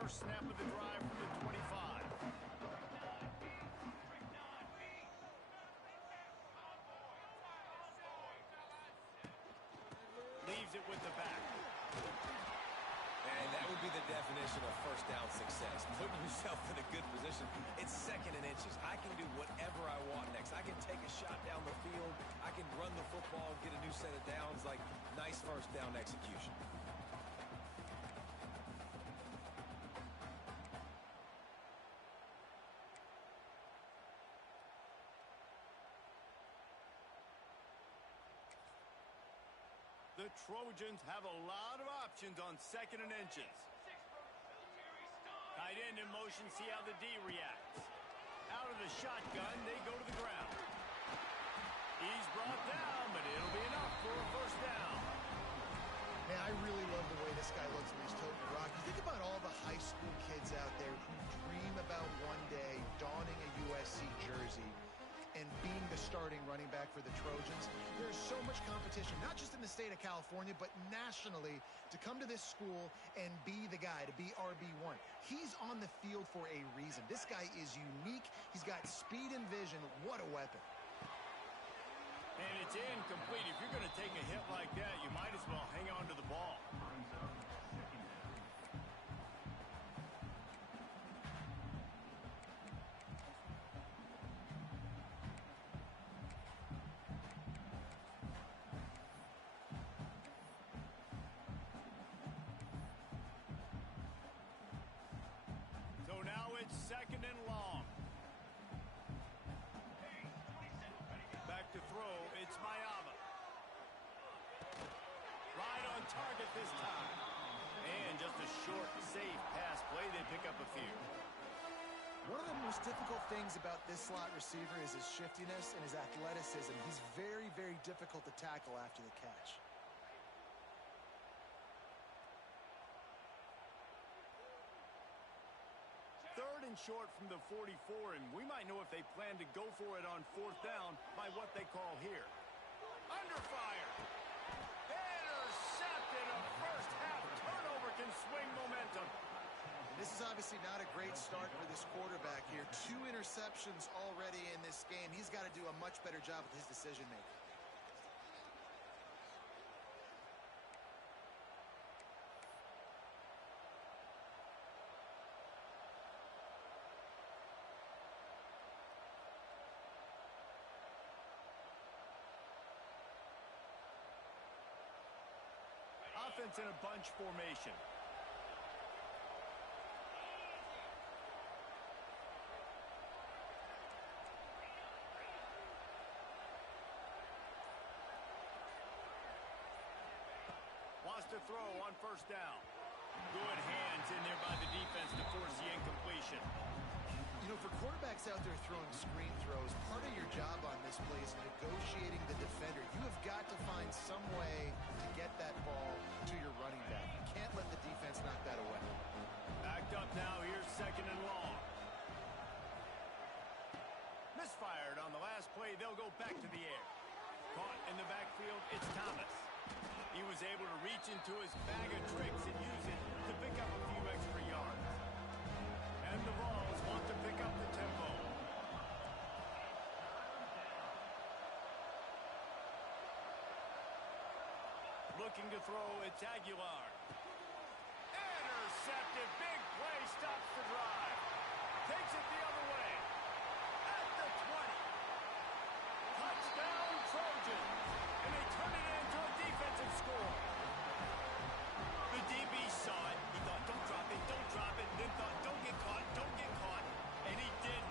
first snap of the drive from the 25. Leaves it with the back. And that would be the definition of first down success. Putting yourself in a good position. It's 2nd and inches. I can do whatever I want next. I can take a shot down the field. I can run the football and get a new set of downs. Like, nice first down execution. The Trojans have a lot of options on 2nd and inches. Tight end in motion, see how the D reacts. Out of the shotgun, they go to the ground. He's brought down, but it'll be enough for a first down. Man, I really love the way this guy looks when he's toting the rock. You think about all the high school kids out there who dream about one day donning a USC jersey and being the starting running back for the Trojans. There's so much competition, not just in the state of California, but nationally, to come to this school and be the guy, to be RB1. He's on the field for a reason. This guy is unique. He's got speed and vision. What a weapon. And it's incomplete. If you're going to take a hit like that, you might as well hang on to the ball. So now it's 2nd and long. Back to throw, it's Yaaaaaaaah. Right on target this time. And just a short, safe pass play. They pick up a few. One of the most difficult things about this slot receiver is his shiftiness and his athleticism. He's very, very difficult to tackle after the catch. Third and short from the 44, and we might know if they plan to go for it on 4th down by what they call here. Under fire. Intercepted. A first half turnover can swing momentum. This is obviously not a great start for this quarterback here. 2 interceptions already in this game. He's got to do a much better job with his decision-making. Offense in a bunch formation. Wants to throw on 1st down. Good hands in there by the defense to force the incompletion. You know, for quarterbacks out there throwing screen throws, part of your job on this play is negotiating the defender. You have got to find some way to get that ball to your running back. You can't let the defense knock that away. Backed up now. Here's 2nd and long. Misfired on the last play. They'll go back to the air. Caught in the backfield. It's Thomas. He was able to reach into his bag of tricks and use it to pick up a few extra yards. And the Vols want to pick up the tempo. Looking to throw, it's Aguilar. Intercepted, big play, stops the drive. Takes it the other way. At the 20. Touchdown Trojans. And they turn it into a defensive score. The DB saw it. He thought, don't drop it, don't drop it. Then thought, don't get caught, don't get caught. And he did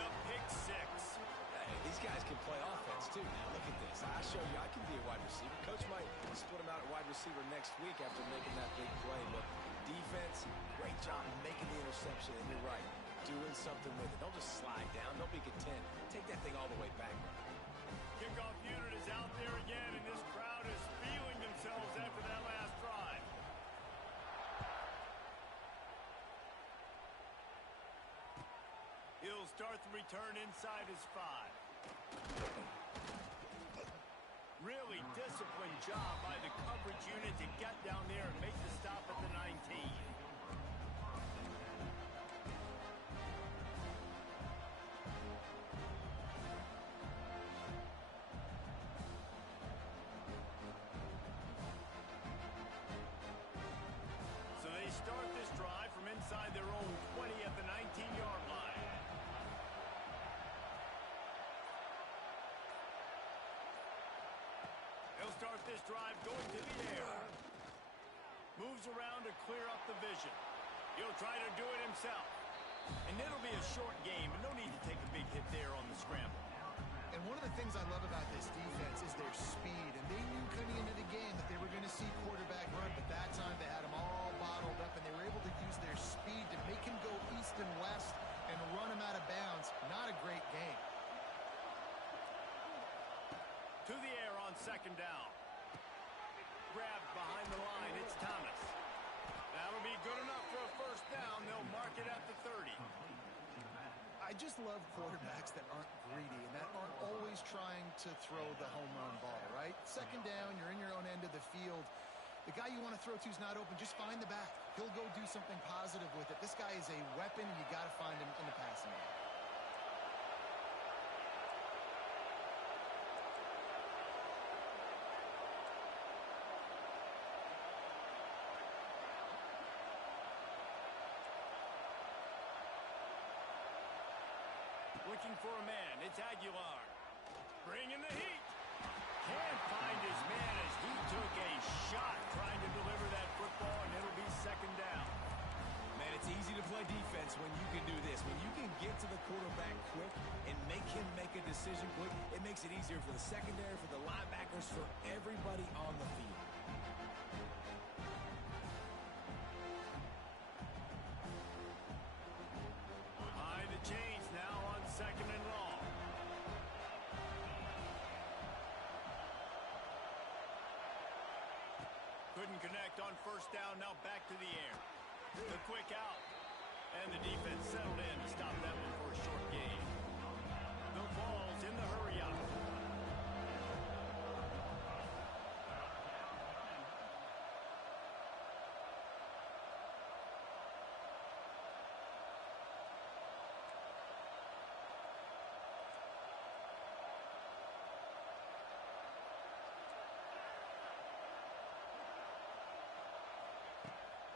the pick 6. Hey, these guys can play offense, too. Now, look at this. I show you I can be a wide receiver. Coach might split him out at wide receiver next week after making that big play. But defense, great job making the interception. And you're right, doing something with it. Don't just slide down. Don't be content. Take that thing all the way back. Kickoff unit is out there again, and this crowd is feeling themselves after that last drive. He'll start the return inside his 5. Really disciplined job by the coverage unit to get down there and make the stop at the 19. this drive going to the air. Moves around to clear up the vision. He'll try to do it himself. And it'll be a short game, and no need to take a big hit there on the scramble. And one of the things I love about this defense is their speed. And they knew coming into the game that they were going to see quarterback run, but that time they had him all bottled up, and they were able to use their speed to make him go east and west and run him out of bounds. Not a great game. To the air on second down. Grabbed behind the line. It's Thomas. That'll be good enough for a first down. They'll mark it at the 30. I just love quarterbacks that aren't greedy and that aren't always trying to throw the home run ball, right? Second down, you're in your own end of the field. The guy you want to throw to is not open. Just find the back. He'll go do something positive with it. This guy is a weapon, and you got to find him in the passing game. Looking for a man. It's Aguilar. Bringing the heat. Can't find his man as he took a shot trying to deliver that football, and it'll be second down. Man, it's easy to play defense when you can do this. When you can get to the quarterback quick and make him make a decision quick, it makes it easier for the secondary, for the linebackers, for everybody on the field. Behind the chains now on second and long. Couldn't connect on first down, now back to the air. The quick out. And the defense settled in to stop that one for a short gain. The ball's in the hurry up.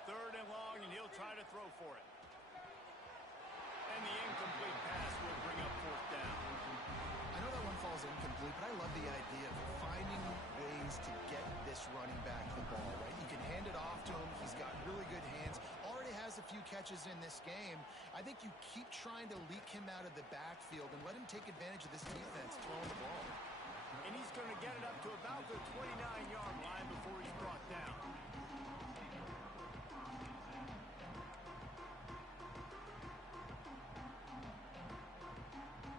Third and long, and he'll try to throw for it. And the incomplete pass will bring up fourth down. I know that one falls incomplete, but I love the idea of finding ways to get this running back the ball, right? You can hand it off to him. He's got really good hands. Already has a few catches in this game. I think you keep trying to leak him out of the backfield and let him take advantage of this defense throwing the ball. And he's going to get it up to about the 29-yard line before he's brought down.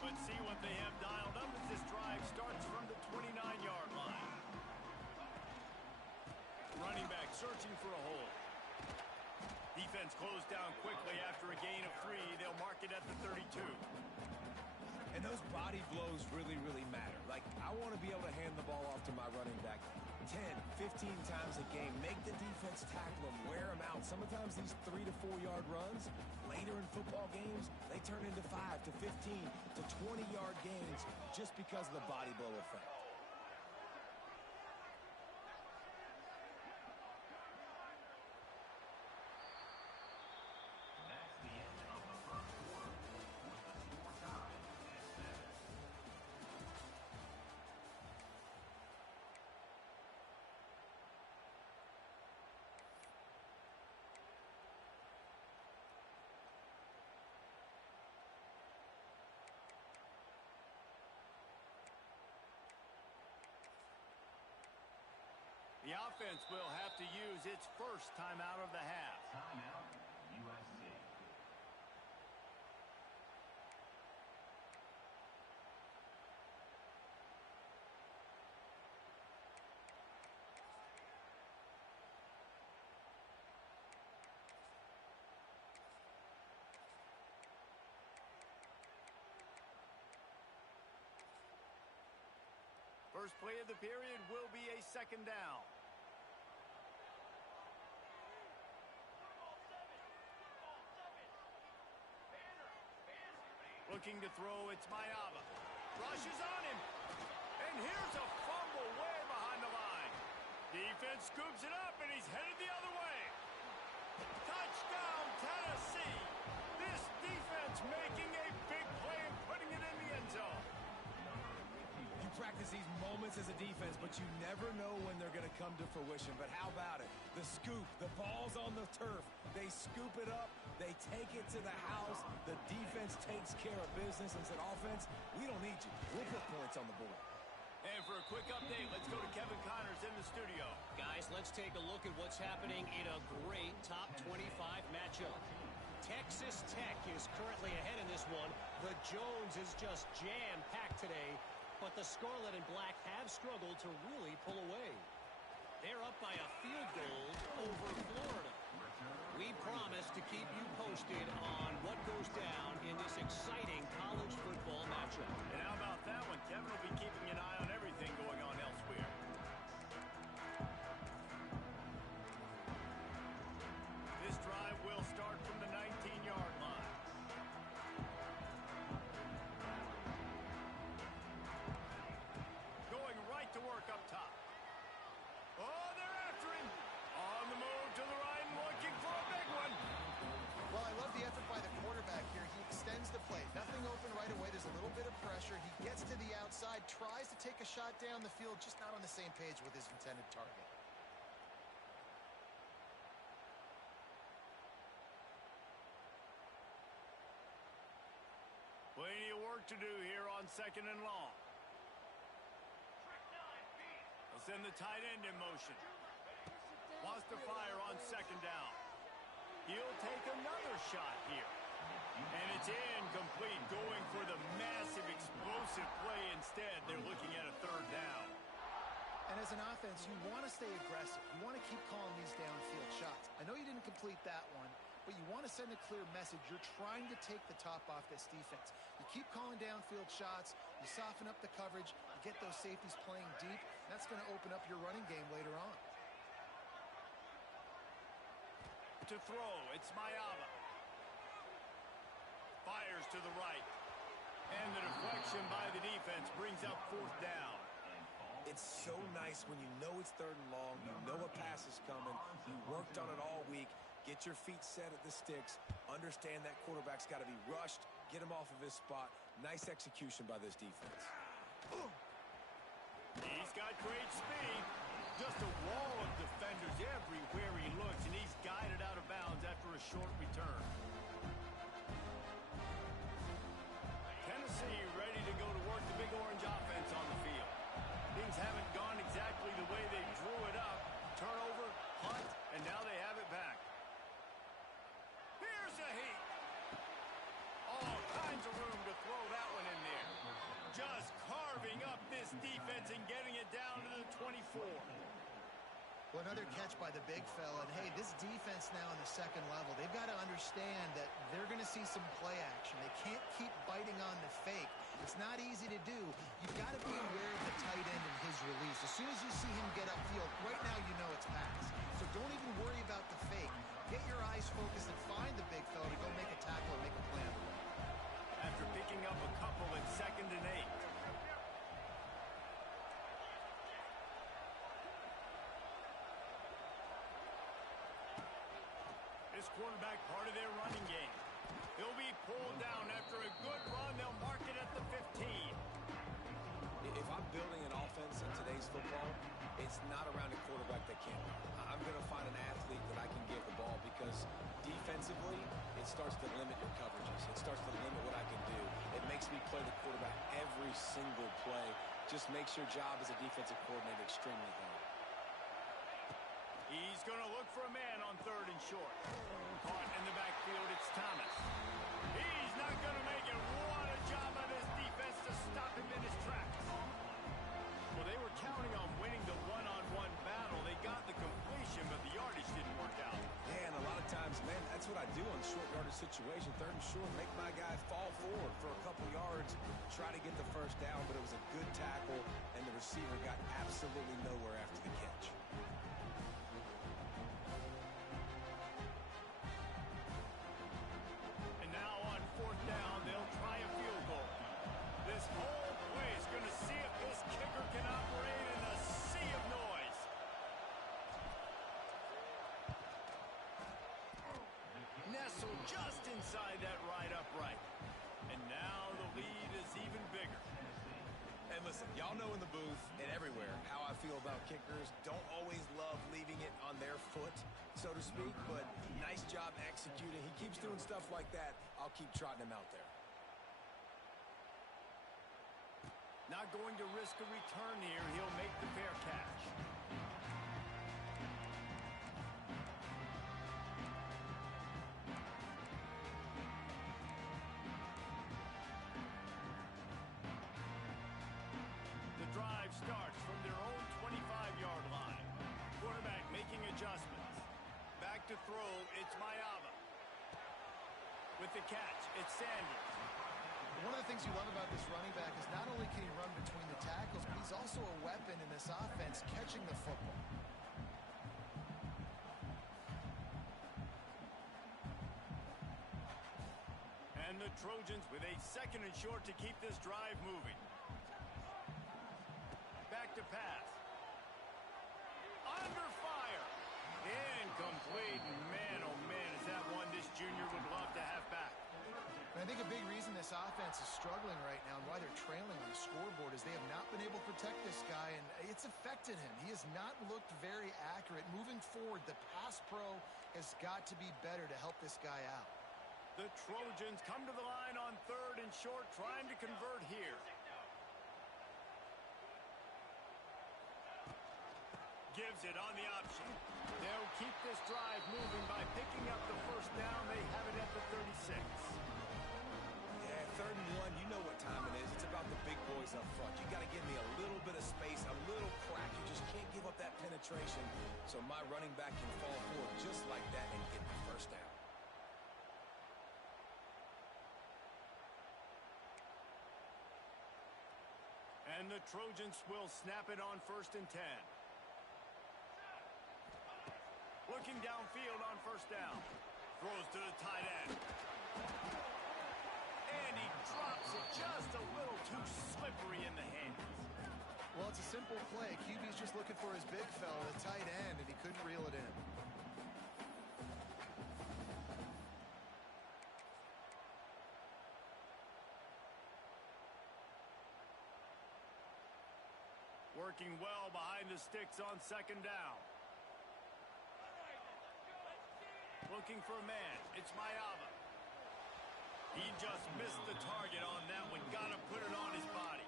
Let's see what they have dialed up as this drive starts from the 29-yard line. Running back searching for a hole. Defense closed down quickly after a gain of 3. They'll mark it at the 32. And those body blows really, really matter. Like, I want to be able to hand the ball off to my running back 10, 15 times a game. Make the defense tackle them, wear them out. Sometimes these 3 to 4 yard runs, later in football games, they turn into 5 to 15 to 20-yard gains just because of the body blow effect. The offense will have to use its first timeout of the half. Timeout, USC. First play of the period will be a second down. Looking to throw, it's Mayava. Rushes on him. And here's a fumble way behind the line. Defense scoops it up, and he's headed the other way. Touchdown, Tennessee. This defense making a big play and putting it in the end zone. You practice these moments as a defense, but you never know when they're going to come to fruition. But how about it? The scoop, the ball's on the turf. They scoop it up. They take it to the house. The defense takes care of business and said, offense, we don't need you. We'll put points on the board. And for a quick update, let's go to Kevin Connors in the studio. Guys, let's take a look at what's happening in a great top 25 matchup. Texas Tech is currently ahead in this one. The Jones is just jam-packed today, but the Scarlet and Black have struggled to really pull away. They're up by a field goal over Florida. We promise to keep you posted on what goes down in this exciting college football matchup. And how about that one? Kevin will be keeping an eye on everything going on elsewhere. This drive will start from the 19-yard line. Going right to work up top. Oh, they're after him. On the move to the right and looking for a big one. Well, I love the effort by the quarterback here. He extends the play. Nothing open right away. There's a little bit of pressure. He gets to the outside, tries to take a shot down the field, just not on the same page with his intended target. Plenty of work to do here on 2nd and long. They'll send the tight end in motion. Wants to fire on 2nd down. He'll take another shot here. And it's incomplete, going for the massive explosive play instead. They're looking at a 3rd down. And as an offense, you want to stay aggressive. You want to keep calling these downfield shots. I know you didn't complete that one, but you want to send a clear message. You're trying to take the top off this defense. You keep calling downfield shots. You soften up the coverage. You get those safeties playing deep. That's going to open up your running game later on. To throw, it's Yaaaaaaaah. Fires to the right. And the deflection by the defense brings up 4th down. It's so nice when you know it's 3rd and long, you know a pass is coming, you worked on it all week, get your feet set at the sticks, understand that quarterback's got to be rushed, get him off of his spot. Nice execution by this defense. He's got great speed. Just a wall of defenders everywhere he looks, and he's guided out of bounds after a short return. Tennessee ready to go to work the Big Orange offense on the field. Things haven't gone exactly the way they drew it up. Turnover, punt, and now they have it back. Here's a heat. All kinds of room to throw that one in there. Just carving up this defense and getting it down to the 24. Well, another catch by the big fella. And, hey, this defense now in the 2nd level, they've got to understand that they're going to see some play action. They can't keep biting on the fake. It's not easy to do. You've got to be aware of the tight end and his release. As soon as you see him get upfield, right now you know it's pass. So don't even worry about the fake. Get your eyes focused and find the big fella to go make a tackle or make a play. After picking up a couple at 2nd and 8. This quarterback part of their running game. He'll be pulled down after a good run. They'll mark it at the 15. If I'm building an offense in today's football, it's not around a quarterback that can't run. I'm going to find an athlete that I can give the ball because defensively, it starts to limit your coverages. It starts to limit what I can do. It makes me play the quarterback every single play. Just makes your job as a defensive coordinator extremely hard. He's going to look for a man on 3rd and short. Caught in the backfield, it's Thomas. He's not going to make it. What a job by this defense to stop him in his tracks. Well, they were counting on winning the one-on-one battle. They got the completion, but the yardage didn't work out. Yeah, and a lot of times, man, that's what I do on short yardage situation. 3rd and short, make my guy fall forward for a couple yards, try to get the 1st down, but it was a good tackle, and the receiver got absolutely nowhere after the catch. And now on 4th down, they'll try a field goal. This whole play is going to see if this kicker can operate in a sea of noise. Nestled just inside that right upright. And now the lead is even bigger. And listen, y'all know in the booth and everywhere how I feel about kickers. Don't always love leaving it on their foot, so to speak, but nice job executing. He keeps doing stuff like that. I'll keep trotting him out there. Not going to risk a return here. He'll make the fair catch. The drive starts from their own 25-yard line. Quarterback making adjustments. Back to throw, it's Yaaaaaaaah. With the catch, it's Sanders. One of the things you love about this running back is not only can he run between the tackles, but he's also a weapon in this offense catching the football. And the Trojans with a 2nd and short to keep this drive moving. Back to pass. Under fire. Incomplete. Man, oh man, is that one this junior would love to have back. And I think a big reason this offense is struggling right now and why they're trailing on the scoreboard is they have not been able to protect this guy, and it's affected him. He has not looked very accurate. Moving forward, the pass pro has got to be better to help this guy out. The Trojans come to the line on 3rd and short, trying to convert here. Gives it on the option. They'll keep this drive moving by picking up the 1st down. They have it at the 36. Yeah, 3rd and 1, you know what time it is. It's about the big boys up front. You got to give me a little bit of space, a little crack. You just can't give up that penetration. So my running back can fall forward just like that and get the 1st down. And the Trojans will snap it on 1st and 10. Looking downfield on 1st down. Throws to the tight end. And he drops it just a little too slippery in the hands. Well, it's a simple play. QB's just looking for his big fella, the tight end, and he couldn't reel it in. Working well behind the sticks on 2nd down. Looking for a man. It's Yaaaaaaaah. He just missed the target on that one. Got to put it on his body.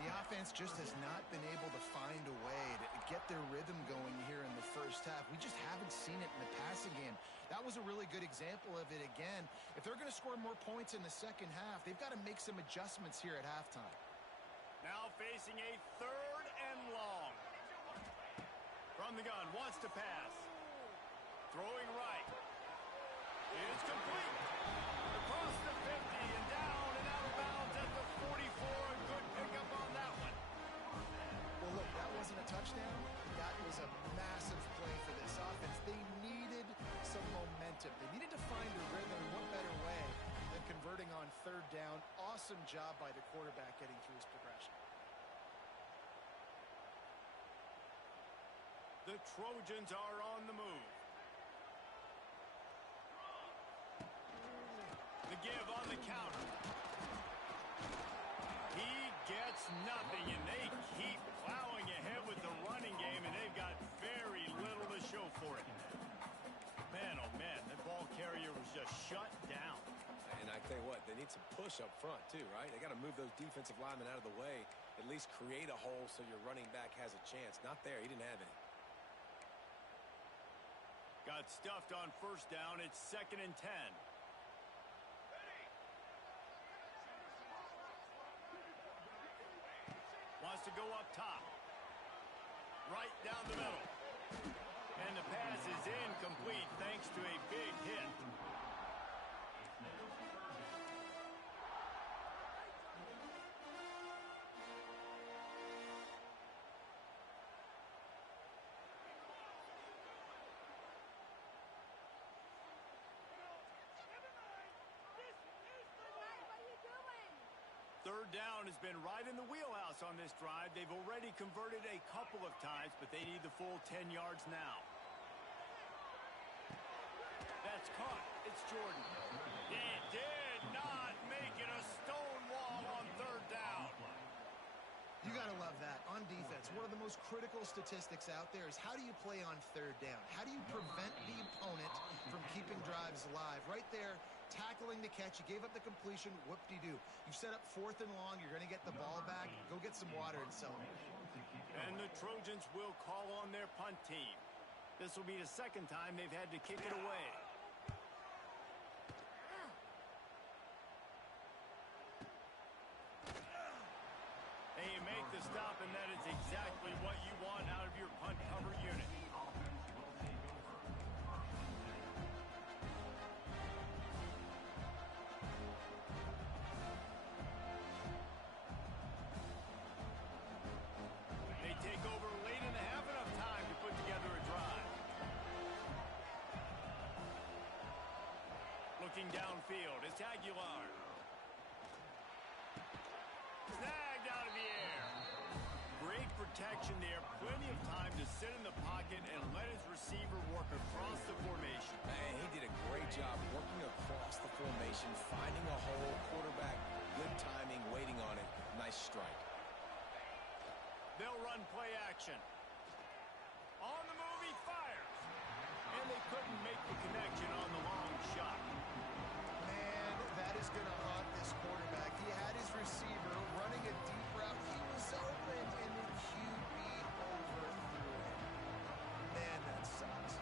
The offense just has not been able to find a way to get their rhythm going here in the 1st half. We just haven't seen it in the passing game. That was a really good example of it again. If they're going to score more points in the 2nd half, they've got to make some adjustments here at halftime. Now facing a 3rd and long. From the gun, wants to pass. Throwing right. It's complete. Across the 50 and down and out of bounds at the 44. A good pickup on that one. Well, look, that wasn't a touchdown. That was a massive play for this offense. They needed some momentum. They needed to find a rhythm. What better way than converting on 3rd down? Awesome job by the quarterback getting through his progression. The Trojans are on the move. The give on the counter. He gets nothing, and they keep plowing ahead with the running game, and they've got very little to show for it. Man, oh man, that ball carrier was just shut down. And I tell you what, they need some push up front too, right? They got to move those defensive linemen out of the way, at least create a hole so your running back has a chance. Not there. He didn't have any. Got stuffed on 1st down. It's 2nd and 10. Wants to go up top. Right down the middle. And the pass is incomplete thanks to a big hit. Third down has been right in the wheelhouse on this drive. They've already converted a couple of times, but they need the full 10 yards now. That's caught. It's Jordan. He did not make it a stone wall on 3rd down. It's one of the most critical statistics out there is how do you play on third down? How do you prevent the opponent from keeping drives alive? Right there, tackling the catch. You gave up the completion. Whoop-de-doo. You've set up 4th and long. You're going to get the ball back. Go get some water and celebrate. And the Trojans will call on their punt team. This will be the second time they've had to kick it away. They make the stop, and that is exactly what you want out of your punt cover unit. They take over late in the half, enough time to put together a drive. Looking downfield, it's Aguilar. Snagged out of the air. Great protection there. Plenty of time to sit in the pocket and let his receiver work across the formation. Man, he did a great job working across the formation, finding a hole. Quarterback, good timing, waiting on it. Nice strike. They'll run play action. On the move, he fires. And they couldn't make the connection on the long shot. Man, that is going to haunt this quarterback. He had his receiver running a deep route. He was open, and the QB overthrew him. Man, that sucks.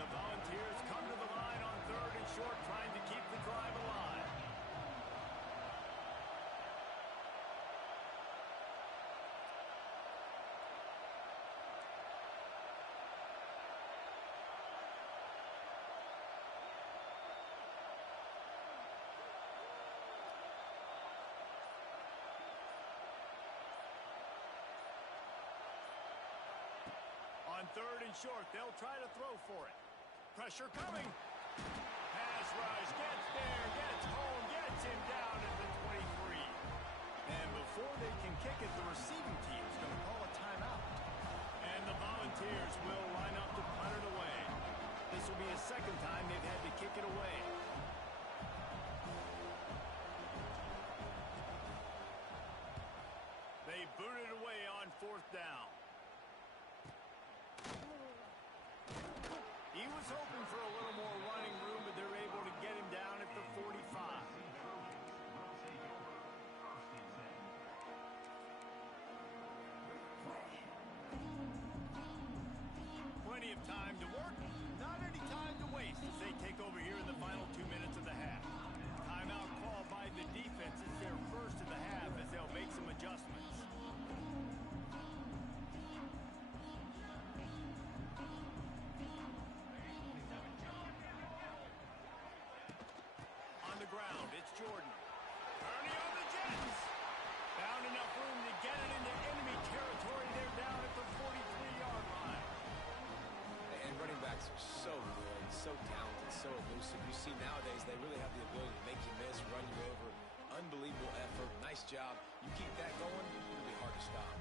The Volunteers come to the line on 3rd and short, trying to keep the drive alive. On 3rd and short, they'll try to throw for it. Pressure coming. Pass rush, gets there, gets home, gets him down at the 23. And before they can kick it, the receiving team is going to call a timeout. And the Volunteers will line up to punt it away. This will be the second time they've had to kick it away. They boot it away on 4th down. He was hoping for a little more running room, but they're able to get him down at the 45. Plenty of time to work, not any time to waste as they take over here in the final 2 minutes of the half. Timeout called by the defense. It's their first of the half as they'll make some adjustments. Ground, it's Jordan. Ernie on the Jets. Found enough room to get it into enemy territory. They're down at the 43-yard line. And running backs are so good, so talented, so elusive. You see nowadays they really have the ability to make you miss, run you over. Unbelievable effort. Nice job. You keep that going, it'll be hard to stop.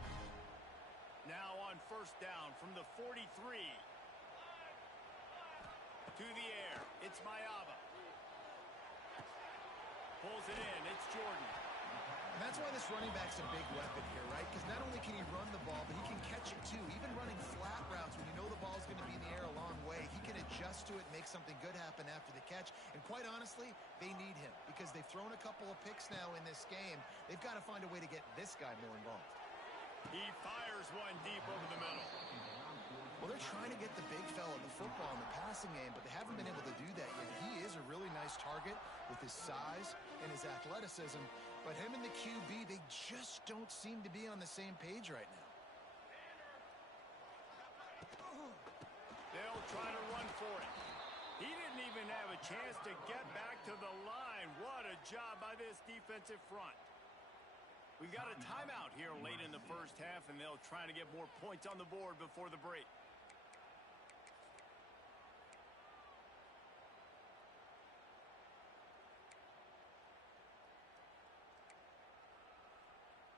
Now on 1st down from the 43. To the air. It's Yaaaaaaaah. Pulls it in. It's Jordan. And that's why this running back's a big weapon here, right? Because not only can he run the ball, but he can catch it too. Even running flat routes when you know the ball's going to be in the air a long way, he can adjust to it, make something good happen after the catch. And quite honestly, they need him because they've thrown a couple of picks now in this game. They've got to find a way to get this guy more involved. He fires one deep over the middle. Well, they're trying to get the big fella the football in the passing game, but they haven't been able to do that yet. He is a really nice target with his size and his athleticism, but him and the QB, they just don't seem to be on the same page right now. They'll try to run for it. He didn't even have a chance to get back to the line. What a job by this defensive front. We've got a timeout here late in the first half, and they'll try to get more points on the board before the break.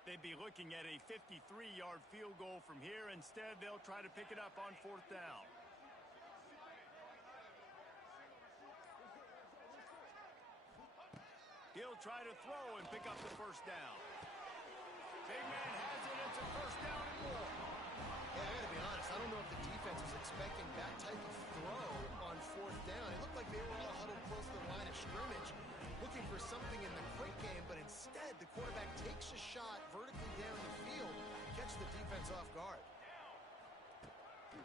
They'd be looking at a 53-yard field goal from here. Instead, they'll try to pick it up on 4th down. He'll try to throw and pick up the 1st down. Big man has it. It's a first down and more. Yeah, I gotta be honest. I don't know if the defense was expecting that type of throw on fourth down. It looked like they were all huddled close to the line of scrimmage, looking for something in the quick game, but instead the quarterback takes a shot vertically down the field, catch the defense off guard.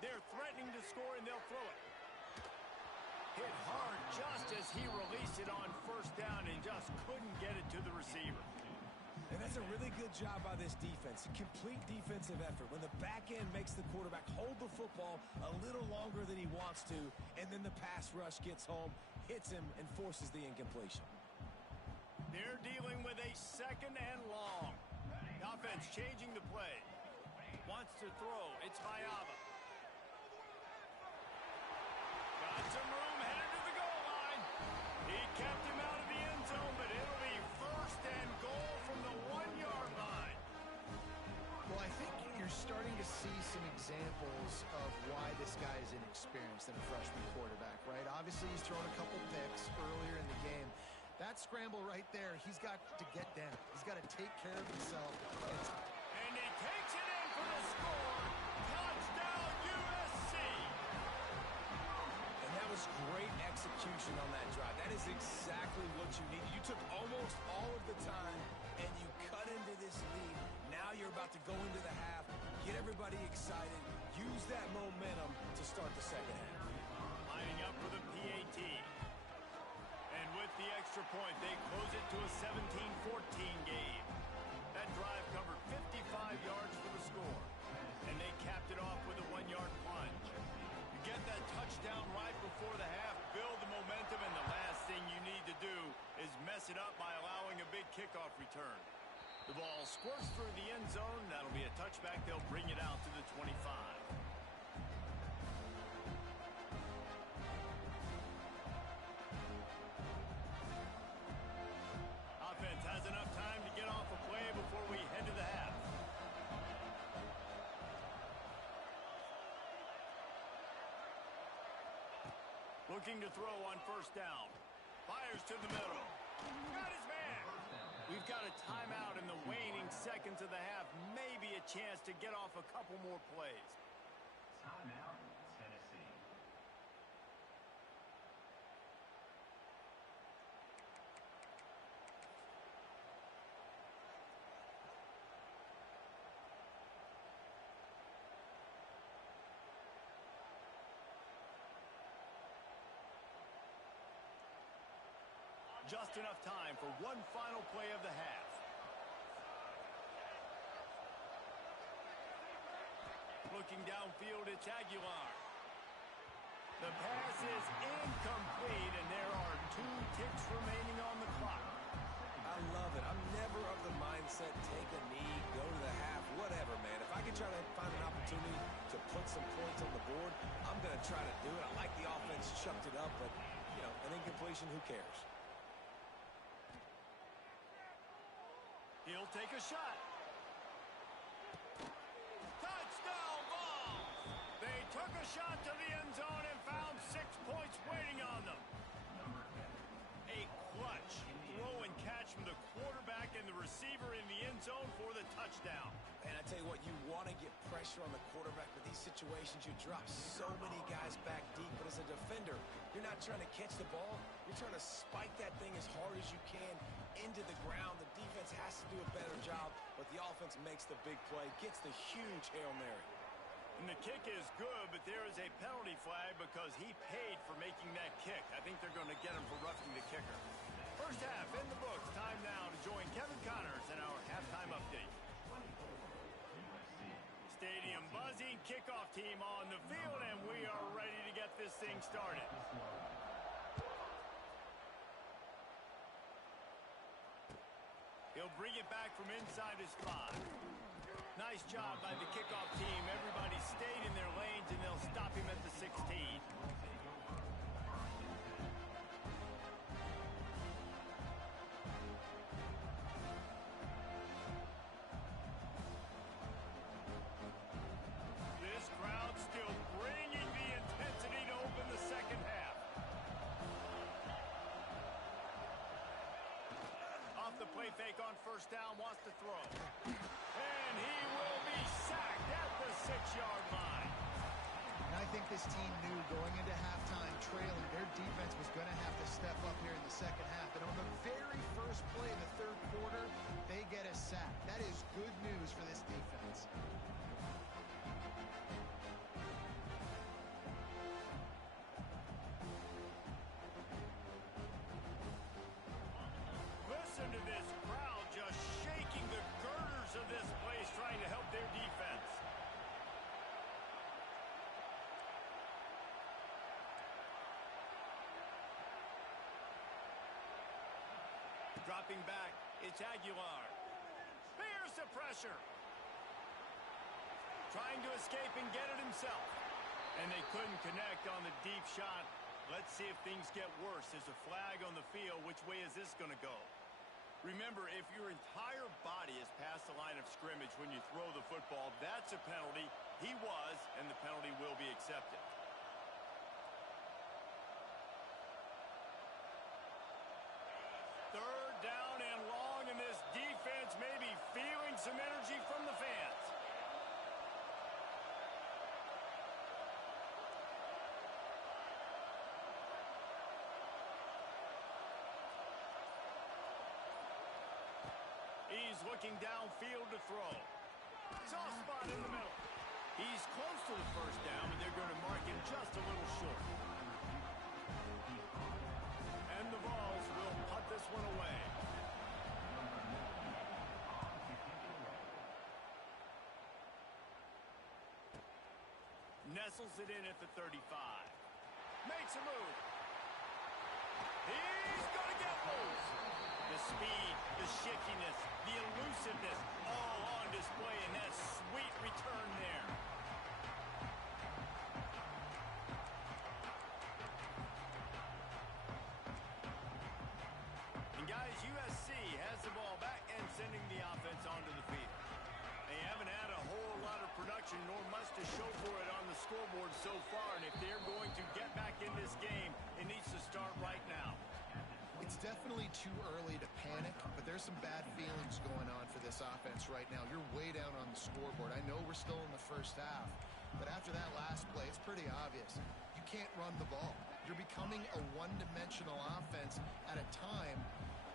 They're threatening to score, and they'll throw it. Hit hard just as he released it on first down and just couldn't get it to the receiver. And that's a really good job by this defense. A complete defensive effort. When the back end makes the quarterback hold the football a little longer than he wants to, and then the pass rush gets home, hits him, and forces the incompletion. They're dealing with a second and long. The offense changing the play. Wants to throw. It's Yaaaaaaaah. Got some room, headed to the goal line. He kept him out of the end zone, but it'll be first and goal from the 1-yard line. Well, I think you're starting to see some examples of why this guy is inexperienced in a freshman quarterback, right? Obviously, he's thrown a couple picks earlier in the game. That scramble right there, he's got to get down. He's got to take care of himself. And he takes it in for the score. Touchdown, USC. And that was great execution on that drive. That is exactly what you needed. You took almost all of the time, and you cut into this lead. Now you're about to go into the half, get everybody excited, use that momentum to start the second half. Lining up for the PAT. And with the extra point, they close it to a 17-14 game. That drive covered 55 yards for the score. And they capped it off with a 1-yard plunge. You get that touchdown right before the half, build the momentum, and the last thing you need to do is mess it up by allowing a big kickoff return. The ball squirts through the end zone. That'll be a touchback. They'll bring it out to the 25. Offense has enough time to get off a play before we head to the half. Looking to throw on first down. Fires to the middle. Got his man. We've got a timeout in the waning seconds of the half. Maybe a chance to get off a couple more plays. Timeout, Tennessee. Just enough time for one final play of the half. Looking downfield, it's Aguilar. The pass is incomplete, and there are 2 ticks remaining on the clock. I love it. I'm never of the mindset, take a knee, go to the half, whatever, man. If I can try to find an opportunity to put some points on the board, I'm going to try to do it. I like the offense chucked it up, but, you know, an incompletion, who cares? He'll take a shot. Touchdown ball! They took a shot to the end zone and found 6 points waiting on them. A clutch throw and catch from the quarterback and the receiver in the end zone for the touchdown. And I tell you what, you want to get pressure on the quarterback, but these situations, you drop so many guys back deep. But as a defender, you're not trying to catch the ball. You're trying to spike that thing as hard as you can into the ground. The defense has to do a better job, but the offense makes the big play, gets the huge Hail Mary. And the kick is good, but there is a penalty flag because he paid for making that kick. I think they're going to get him for roughing the kicker. First half in the books. Time now to join Kevin Connors in our halftime update. Stadium buzzing, kickoff team on the field, and we are ready to get this thing started. He'll bring it back from inside his 5. Nice job by the kickoff team. Everybody stayed in their lanes, and they'll stop him at the 16. This crowd still bringing the intensity to open the second half. Off the play play fake on first down, wants to throw. And he will be sacked at the 6-yard line. And I think this team knew going into halftime trailing, their defense was going to have to step up here in the second half. And on the very first play in the third quarter, they get a sack. That is good news for this defense. Listen to this crowd just shaking the girders of this place, trying to help their defense. Dropping back, it's Yaaaaaaaah. Here's the pressure. Trying to escape and get it himself. And they couldn't connect on the deep shot. Let's see if things get worse. There's a flag on the field. Which way is this going to go? Remember, if your entire body is past the line of scrimmage when you throw the football, that's a penalty. He was, and the penalty will be accepted. Third down and long, and this defense may be feeling some energy from the fans. He's looking downfield to throw. Soft spot in the middle. He's close to the first down, but they're going to mark him just a little short. And the Vols will punt this one away. Nestles it in at the 35. Makes a move. He's going to get loose. The speed, the shiftiness, the elusiveness, all on display in that sweet return there. And guys, USC has the ball back and sending the offense onto the field. They haven't had a whole lot of production, nor much to show for it on the scoreboard so far. And if they're going to get back in this game, it needs to start right now. It's definitely too early to panic, but there's some bad feelings going on for this offense right now. You're way down on the scoreboard. I know we're still in the first half, but after that last play, it's pretty obvious. You can't run the ball. You're becoming a one-dimensional offense at a time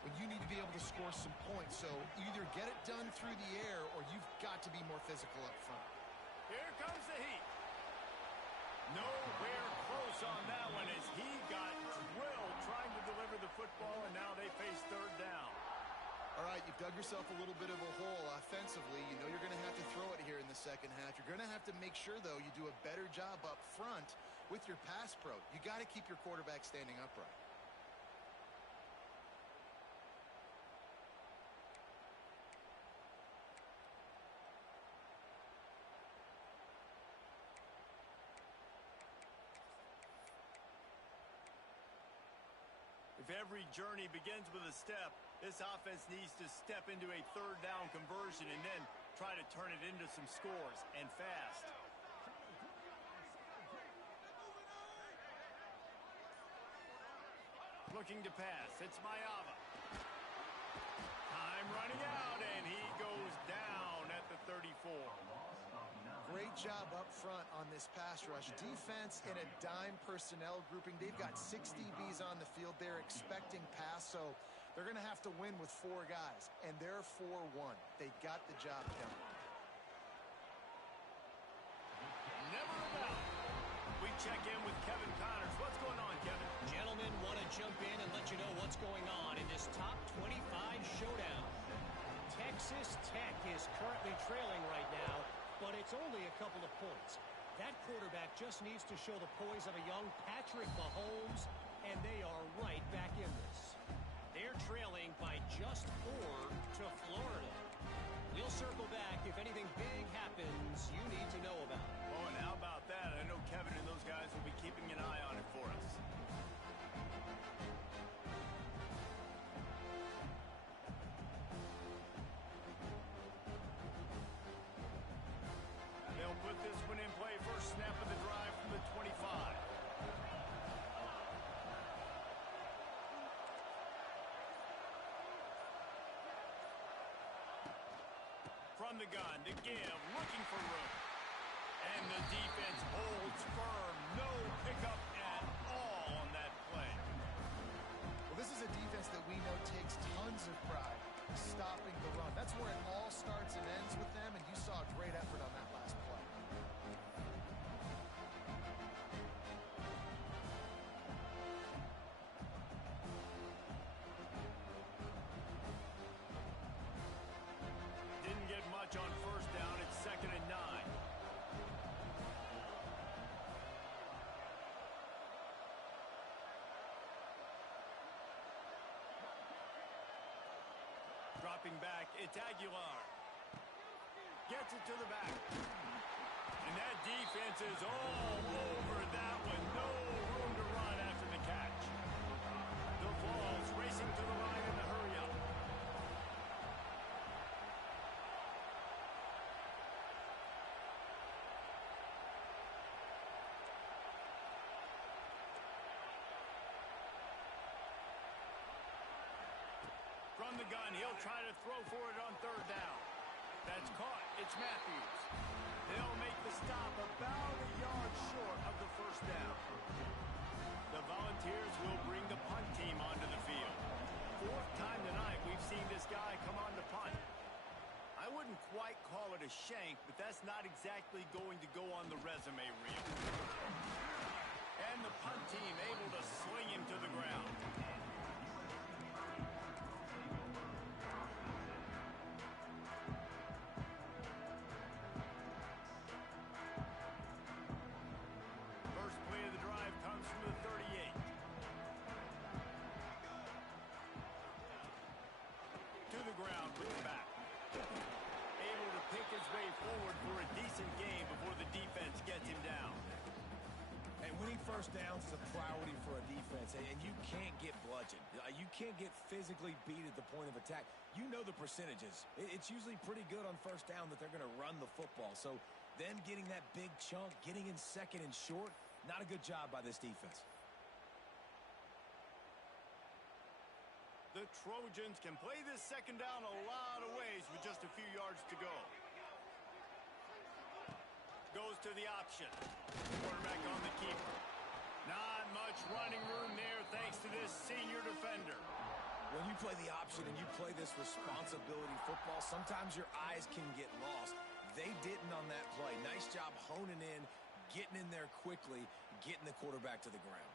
when you need to be able to score some points. So either get it done through the air or you've got to be more physical up front. Here comes the heat. Nowhere close on that one as he got drilled trying to deliver the football, and now they face third down. All right, you've dug yourself a little bit of a hole offensively. You know you're going to have to throw it here in the second half. You're going to have to make sure, though, you do a better job up front with your pass pro. You got to keep your quarterback standing upright. If every journey begins with a step, this offense needs to step into a third down conversion and then try to turn it into some scores, and fast. Looking to pass. It's Yaaaaaaaah. Time running out, and he goes down at the 34. Great job up front on this pass rush. Defense in a dime personnel grouping. They've got 6 DBs on the field. They're expecting pass, so they're going to have to win with 4 guys, and they're 4-1. They got the job done. Never a doubt. We check in with Kevin Connors. What's going on, Kevin? Gentlemen, want to jump in and let you know what's going on in this top 25 showdown. Texas Tech is currently trailing right now, but it's only a couple of points. That quarterback just needs to show the poise of a young Patrick Mahomes, and they are right back in this. They're trailing by just 4 to Florida. We'll circle back if anything big happens you need to know about. Oh, and how about that? I know Kevin and those guys will be keeping an eye on it for us. They'll put this one in play. First snap of the drive from the 25. From the gun to give, looking for room. And the defense holds firm. No pickup at all on that play. Well, this is a defense that we know takes tons of pride stopping the run. That's where it all starts and ends with them, and you saw a great effort on that last play. Didn't get much on first down. It's 2nd and 9. Dropping back, it's Yaaaaaaaah. Gets it to the back. And that defense is all over that one. No room to run after the catch. The Vols racing to the line in the hurry-up. From the gun, he'll try to throw for it on 3rd down. That's caught. It's Matthews. They'll make the stop about a yard short of the 1st down. The Volunteers will bring the punt team onto the field. 4th time tonight we've seen this guy come on to punt. I wouldn't quite call it a shank, but that's not exactly going to go on the resume reel. And the punt team able to sling him to the ground. First play of the drive comes from the 38. To the ground with the back. Able to pick his way forward for a decent game before the defense gets him down. And winning first downs is a priority for a defense, and you can't get bludgeoned. You can't get physically beat at the point of attack. You know the percentages. It's usually pretty good on first down that they're going to run the football. So them getting that big chunk, getting in 2nd and short, not a good job by this defense. The Trojans can play this 2nd down a lot of ways with just a few yards to go. Goes to the option. Quarterback on the keeper. Not much running room there thanks to this senior defender. When you play the option and you play this responsibility football, sometimes your eyes can get lost. They didn't on that play. Nice job honing in, getting in there quickly, getting the quarterback to the ground.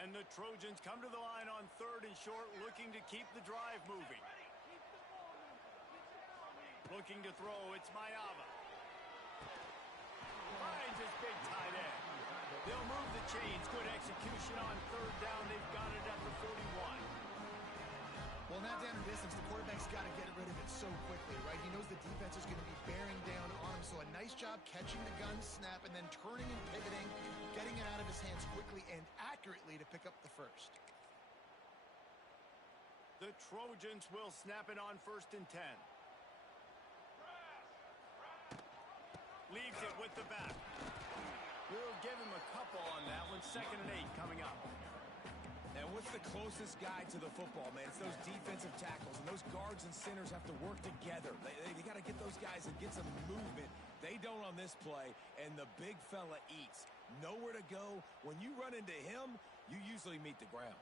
And the Trojans come to the line on 3rd and short, looking to keep the drive moving. Looking to throw, it's Yaaaaaaaah. Finds his big tight end. They'll move the chains. Good execution on 3rd down. They've got it at the 41. Well, now down in distance, the quarterback's got to get rid of it so quickly, right? He knows the defense is going to be bearing down on him, so a nice job catching the gun snap and then turning and pivoting, getting it out of his hands quickly and accurately to pick up the 1st. The Trojans will snap it on 1st and 10. Leaves it with the back. We'll give him a couple on that one. 2nd and 8 coming up. And what's the closest guy to the football, man? It's those defensive tackles, and those guards and centers have to work together. They got to get those guys and get some movement. They don't on this play, and the big fella eats. Nowhere to go. When you run into him, you usually meet the ground.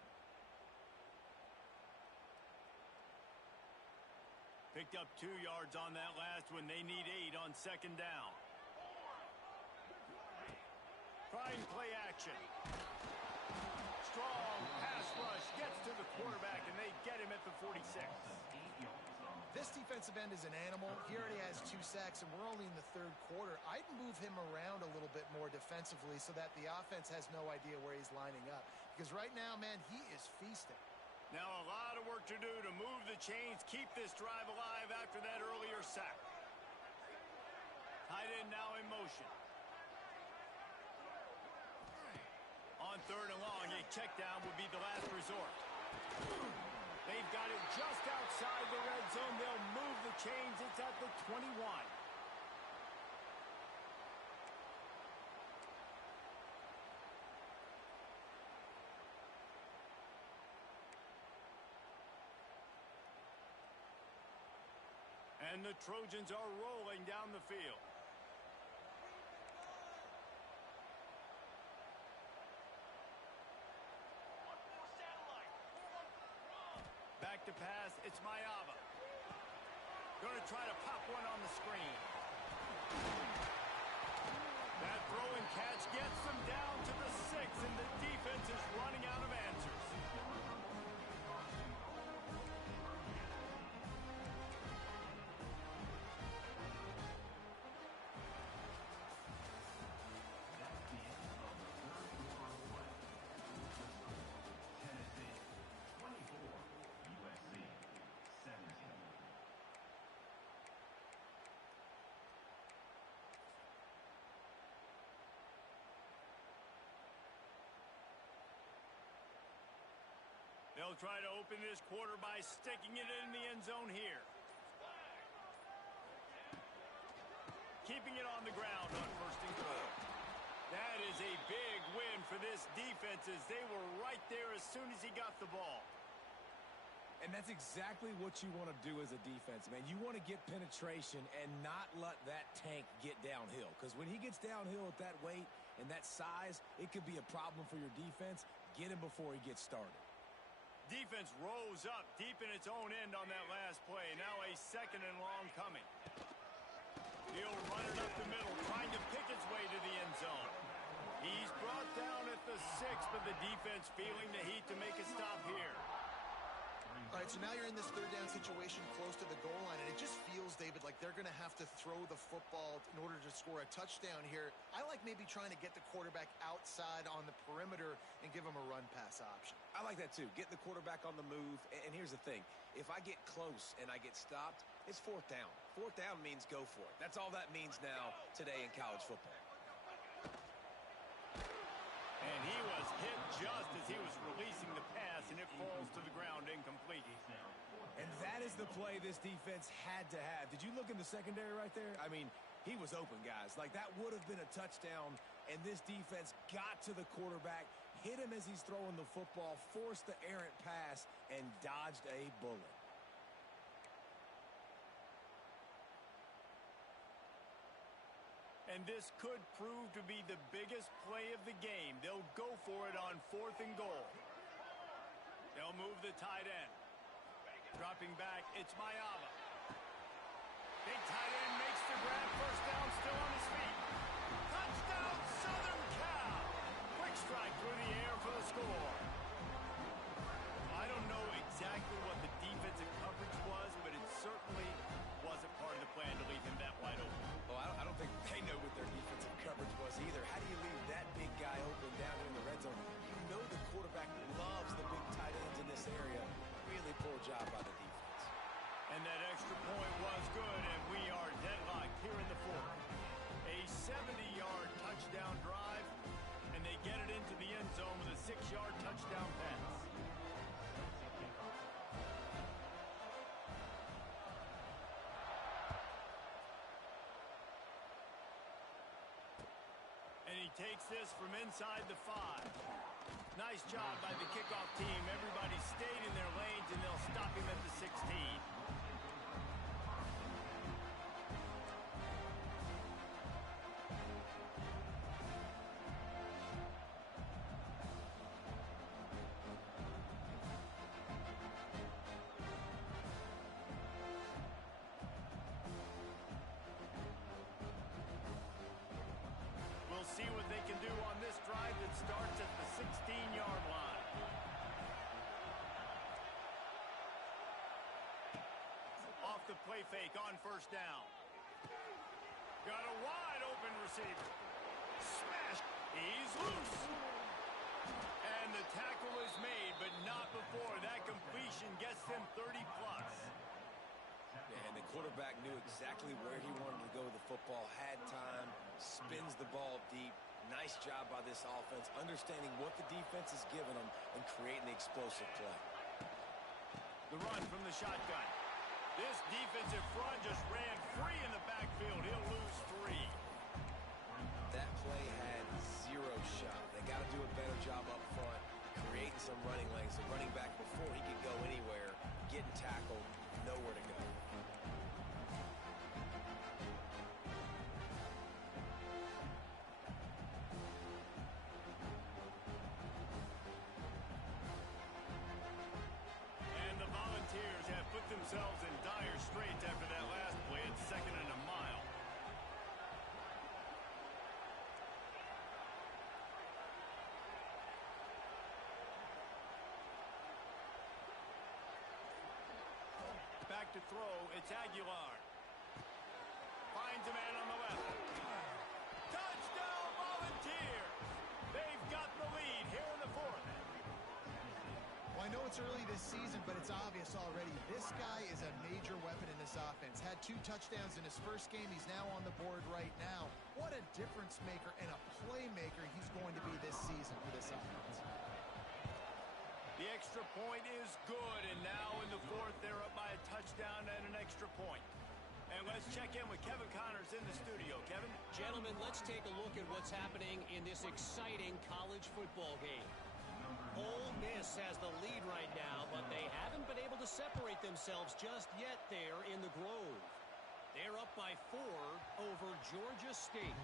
Picked up 2 yards on that last one. They need 8 on 2nd down. Trying play action. Strong pass rush gets to the quarterback, and they get him at the 46. This defensive end is an animal. He already has 2 sacks, and we're only in the 3rd quarter. I'd move him around a little bit more defensively so that the offense has no idea where he's lining up. Because right now, man, he is feasting. Now a lot of work to do to move the chains, keep this drive alive after that earlier sack. Tight end now in motion. On 3rd and long, a check down would be the last resort. They've got it just outside the red zone. They'll move the chains. It's at the 21. And the Trojans are rolling down the field. Back to pass, it's Yaaaaaaaah. Going to try to pop one on the screen. That throw and catch gets them down to the 6, and the defense is running out of answers. They'll try to open this quarter by sticking it in the end zone here. Keeping it on the ground on 1st and goal. That is a big win for this defense as they were right there as soon as he got the ball. And that's exactly what you want to do as a defense, man. You want to get penetration and not let that tank get downhill. Because when he gets downhill at that weight and that size, it could be a problem for your defense. Get him before he gets started. Defense rose up deep in its own end on that last play. Now a 2nd and long coming. He'll run it up the middle, trying to pick its way to the end zone. He's brought down at the 6, but the defense feeling the heat to make a stop here. All right, so now you're in this 3rd down situation close to the goal line, and it just feels, David, like they're going to have to throw the football in order to score a touchdown here. I like maybe trying to get the quarterback outside on the perimeter and give him a run-pass option. I like that, too. Get the quarterback on the move. And here's the thing. If I get close and I get stopped, it's 4th down. 4th down means go for it. That's all that means now today in college football. And he was hit just as he was releasing the pass, and it falls to the ground incomplete. And that is the play this defense had to have. Did you look in the secondary right there? I mean, he was open, guys. Like, that would have been a touchdown, and this defense got to the quarterback, hit him as he's throwing the football, forced the errant pass, and dodged a bullet. And this could prove to be the biggest play of the game. They'll go for it on 4th and goal. They'll move the tight end. Dropping back, it's Yaaaaaaaah. Big tight end makes the grab. 1st down, still on his feet. Touchdown, Southern Cal. Quick strike through the air for the score. I don't know exactly what the defensive coverage was, but it certainly wasn't part of the plan to leave him that wide open. Well, I don't think they know what their defensive coverage was either. How do you leave that big guy open down in the red zone? You know the quarterback loves the big tight ends in this area. Really poor job by the defense. And that extra point was good, and we are deadlocked here in the 4th. A 70-yard touchdown drive, and they get it into the end zone with a 6-yard touchdown pass. And he takes this from inside the 5. Nice job by the kickoff team. Everybody stayed in their lanes, and they'll stop him at the 16. We'll see what they can do on this drive that starts at the 16-yard line. Off the play fake on 1st down. Got a wide open receiver. Smash. He's loose. And the tackle is made, but not before. That completion gets them 30-plus. And the quarterback knew exactly where he wanted to go with the football, had time, spins the ball deep. Nice job by this offense, understanding what the defense is giving them and creating the explosive play. The run from the shotgun. This defensive front just ran free in the backfield. He'll lose 3. That play had 0 shot. They got to do a better job up front, creating some running lanes. The running back, before he could go anywhere, getting tackled, nowhere to go. back to throw. It's Aguilar. Finds a man on the left. Touchdown, Volunteers! They've got the lead here in the fourth. Well, I know it's early this season, but it's obvious already. This guy is a major weapon in this offense. Had 2 touchdowns in his first game. He's now on the board right now. What a difference maker and a playmaker he's going to be this season for this offense. The extra point is good, and now in the fourth, they're up by a touchdown and an extra point. And let's check in with Kevin Connors in the studio. Kevin? Gentlemen, let's take a look at what's happening in this exciting college football game. Ole Miss has the lead right now, but they haven't been able to separate themselves just yet there in the Grove. They're up by 4 over Georgia State.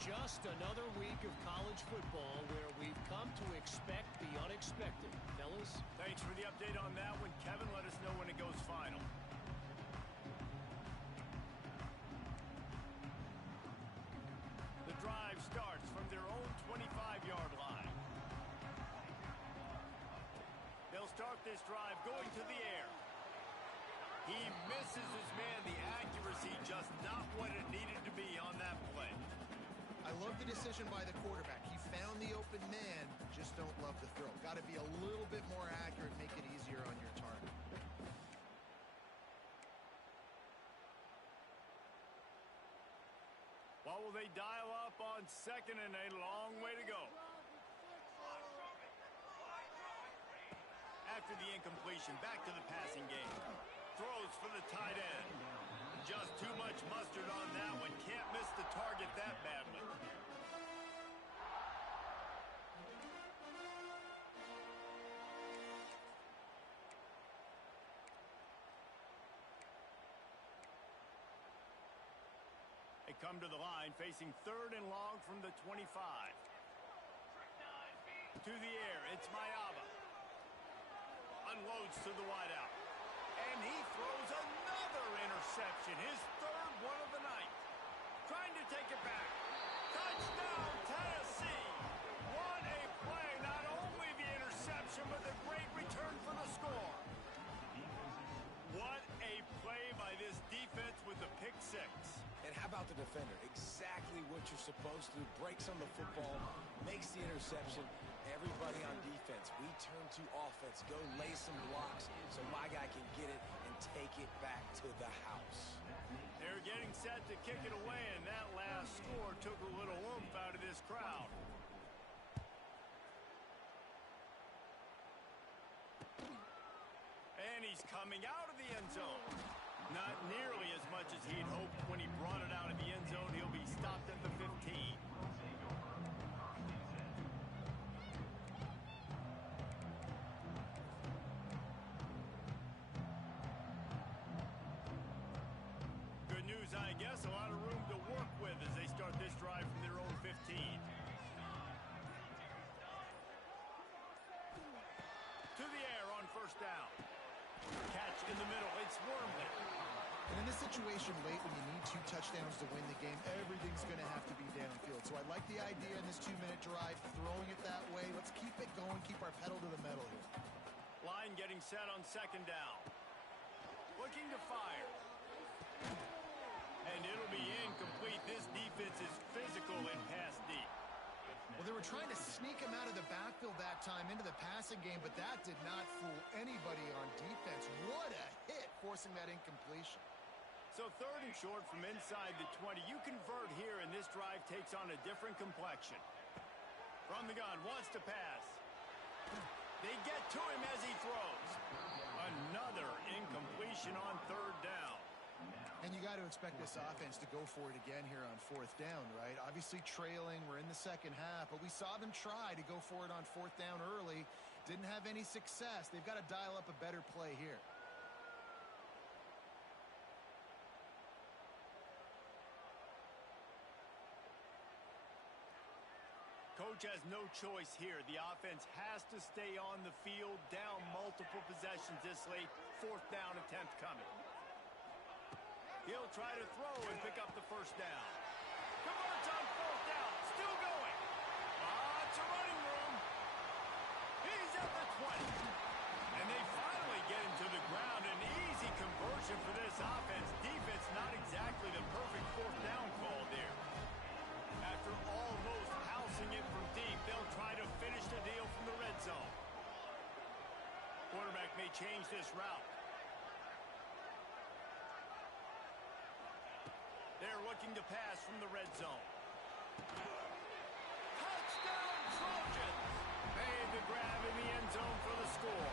Just another week of college football where we've come to expect the unexpected. Fellas? Thanks for the update on that one, Kevin. Let us know when it goes final. The drive starts from their own 25-yard line. They'll start this drive going to the air. He misses his man. The accuracy just not what it needed to be on that play. I love the decision by the quarterback. He found the open man, just don't love the throw. Got to be a little bit more accurate, make it easier on your target. What will they dial up on second and a long way to go? After the incompletion, back to the passing game. Throws for the tight end. Just too much mustard on that one. Can't miss the target that badly. They come to the line facing 3rd and long from the 25. To the air, it's Mayaba. Unloads to the wideout. And he throws another interception. His 3rd one of the night. Trying to take it back. Touchdown, Tennessee. What a play. Not only the interception, but the great return for the score. What a play by this defense with the pick 6. And how about the defender? Exactly what you're supposed to do. Breaks on the football, makes the interception. Everybody on defense, we turn to offense. Go lay some blocks so my guy can get it and take it back to the house. They're getting set to kick it away, and that last score took a little oomph out of this crowd. And he's coming out of the end zone. Not nearly as much as he'd hoped when he brought it out of the end zone. He'll be stopped at the 15. Good news, I guess. A lot of room to work with as they start this drive from their own 15. To the air on 1st down. Catch in the middle. It's Wormley. And in this situation late when you need 2 touchdowns to win the game, everything's going to have to be downfield. So I like the idea in this 2-minute drive, throwing it that way. Let's keep it going, keep our pedal to the metal here. Line getting set on 2nd down. Looking to fire. And it'll be incomplete. This defense is physical and pass deep. Well, they were trying to sneak him out of the backfield that time into the passing game, but that did not fool anybody on defense. What a hit, forcing that incompletion. So 3rd and short from inside the 20. You convert here, and this drive takes on a different complexion. From the gun, wants to pass. They get to him as he throws. Another incompletion on 3rd down. And you got to expect this offense to go for it again here on 4th down, right? Obviously trailing, we're in the 2nd half, but we saw them try to go for it on 4th down early. Didn't have any success. They've got to dial up a better play here. Coach has no choice here. The offense has to stay on the field, down multiple possessions this late. 4th down attempt coming. He'll try to throw and pick up the 1st down. Converts on 4th down. Still going. Lots of running room. He's at the 20. And they finally get him to the ground. An easy conversion for exactly the perfect fourth down call there. After almost housing it from deep, they'll try to finish the deal from the red zone. Quarterback may change this route. They're looking to pass from the red zone. Touchdown Trojans! Made the grab in the end zone for the score.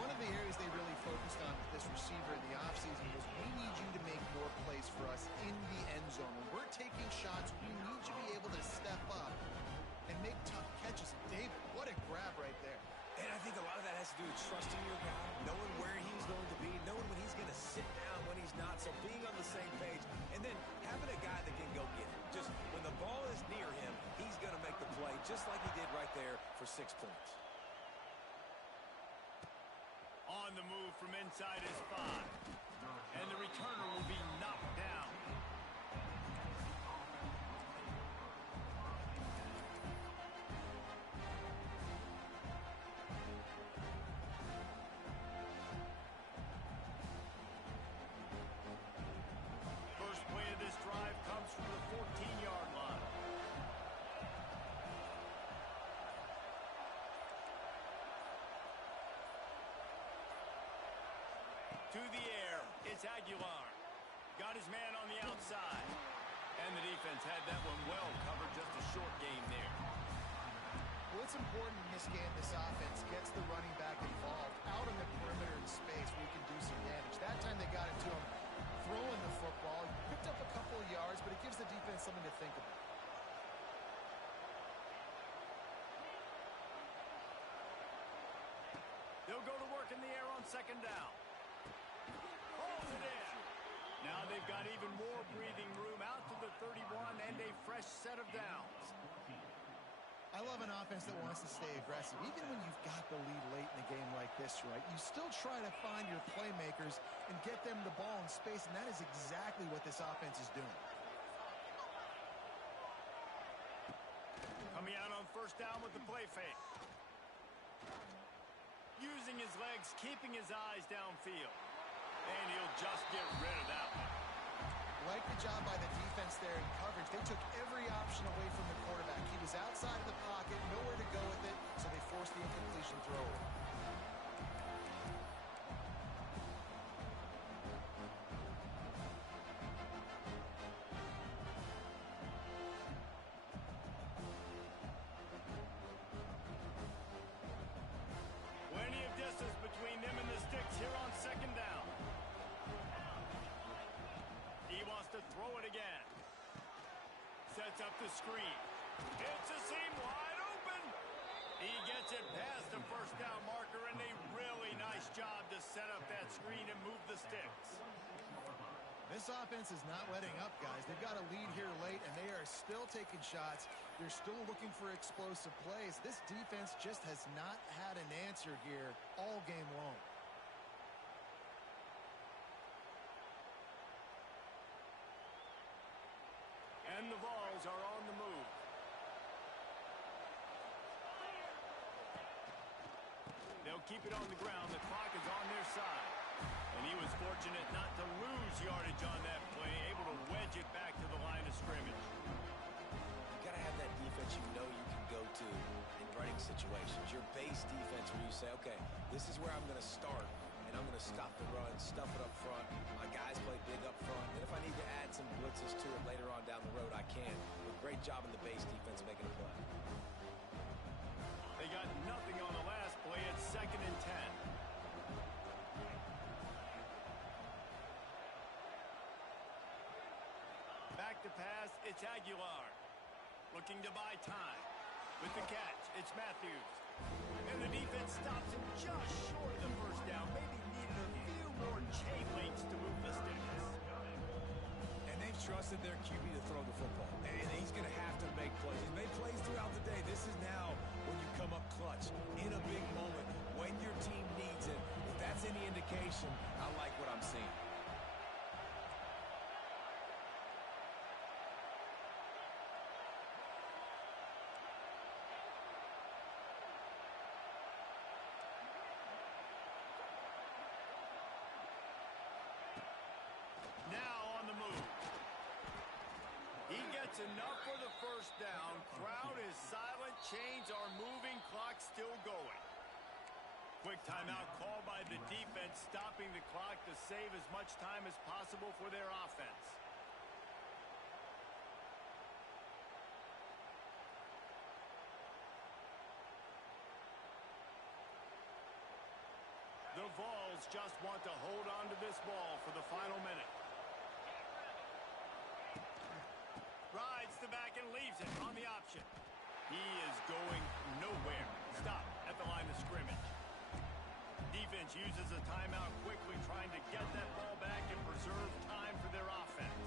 One of the areas they really focused on with this receiver in the offseason was, we need you to make more plays for us in the end zone. When we're taking shots, we need you to be able to step up and make tough catches. David, what a grab right there. And I think a lot of that has to do with trusting your guy, knowing where he's going to be, knowing when he's going to sit down, when he's not. So being on the same page, and then having a guy that can go get it. Just when the ball is near him, he's going to make the play, just like he did right there for 6 points. On the move from inside his 5. And the returner will be knocked down. First play of this drive comes from the 14-yard line. To the air, it's Aguilar. Got his man on the outside. And the defense had that one well covered, just a short game there. Well, it's important in this game, this offense gets the running back involved out on the perimeter in space where he can do some damage. That time they got it to him throwing the football. He picked up a couple of yards, but it gives the defense something to think about. They'll go to work in the air on second down. Holds it in. Now they've got even more breathing room out to the 31 and a fresh set of downs. I love an offense that wants to stay aggressive. Even when you've got the lead late in a game like this, right, you still try to find your playmakers and get them the ball in space, and that is exactly what this offense is doing. Coming out on first down with the play fake. Using his legs, keeping his eyes downfield. And he'll just get rid of that one. Like the job by the defense there in coverage. They took every option away from the quarterback. He was outside of the pocket, nowhere to go with it, so they forced the incompletion throw. Plenty of distance between them and the sticks here on second down. He wants to throw it again. Sets up the screen. It's a seam wide open. He gets it past the first down marker, and a really nice job to set up that screen and move the sticks. This offense is not letting up, guys. They've got a lead here late, and they are still taking shots. They're still looking for explosive plays. This defense just has not had an answer here all game long. And the Vols are on the move. They'll keep it on the ground. The clock is on their side. And he was fortunate not to lose yardage on that play, able to wedge it back to the line of scrimmage. You got to have that defense you know you can go to in running situations. Your base defense where you say, okay, this is where I'm going to start, and I'm going to stop the run, stuff it up front. My guys play big up front. And if I need to add some blitzes to it later on down the road, I can. But great job in the base defense making a play. They got nothing on the last play. It's 2nd and 10. Back to pass, it's Aguilar. Looking to buy time. With the catch, it's Matthews. And the defense stops him just short of the first down. Maybe needed a few more chain links to move the sticks. And they've trusted their QB to throw the football. And he's going to have to make plays. He's made plays throughout the day. This is now when you come up clutch in a big moment when your team needs it. If that's any indication, I like what I'm seeing. He gets enough for the first down. Crowd is silent. Chains are moving. Clock still going. Quick timeout called by the defense, stopping the clock to save as much time as possible for their offense. The Vols just want to hold on to this ball for the final minute. Rides the back and leaves it on the option. He is going nowhere. Stop at the line of scrimmage. Defense uses a timeout quickly, trying to get that ball back and preserve time for their offense.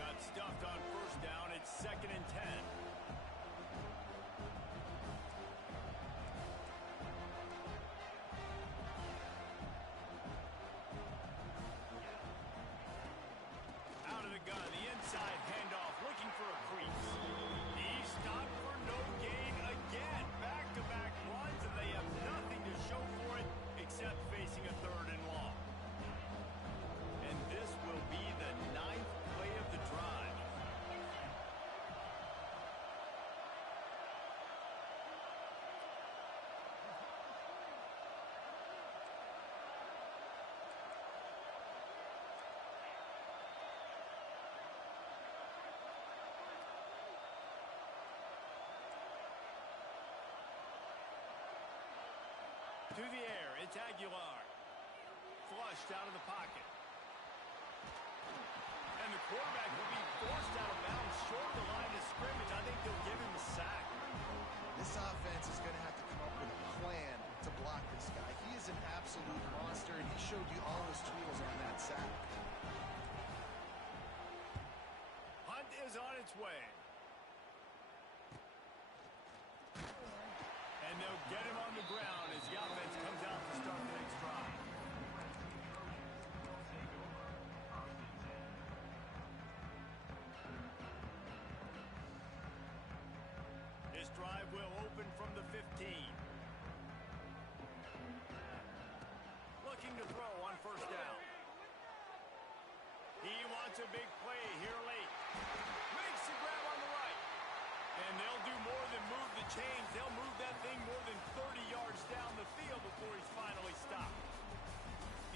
Got stuffed on first down. It's 2nd and 10. Out of the gun, the inside handoff, looking for a crease. He stopped for no gain again. Back-to-back runs, and they have nothing to show for it except facing a 3rd and long. And this will be the 9th play of the drive. To the air, it's Aguilar. Flushed out of the pocket. And the quarterback will be forced out of bounds short of the line of scrimmage. I think they'll give him a sack. This offense is going to have to come up with a plan to block this guy. He is an absolute monster, and he showed you all his tools on that sack. Hunt is on its way. And they'll get him on the ground as the offense comes out to start the next drive. This drive will open from the 15. Looking to throw on first down. He wants a big play here late. Makes the grab on the right. And they'll do more than move the chains. They'll move that thing more than 30 yards down the field before he's finally stopped.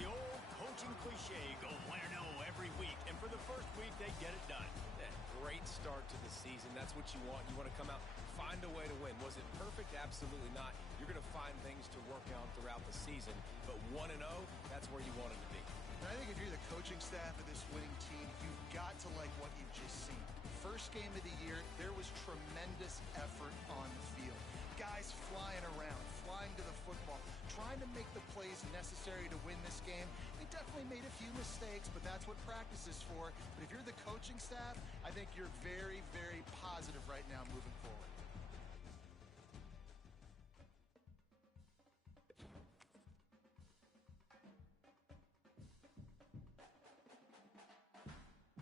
The old coaching cliche, go win or no every week. And for the first week, they get it done. That great start to the season. That's what you want. You want to come out, find a way to win. Was it perfect? Absolutely not. You're going to find things to work on throughout the season. But 1-0, that's where you want it to be. And I think if you're the coaching staff of this winning team, you've got to like what you've just seen. First game of the year, there was tremendous effort on the field. Guys flying around, flying to the football, trying to make the plays necessary to win this game. They definitely made a few mistakes, but that's what practice is for. But if you're the coaching staff, I think you're very, very positive right now moving forward.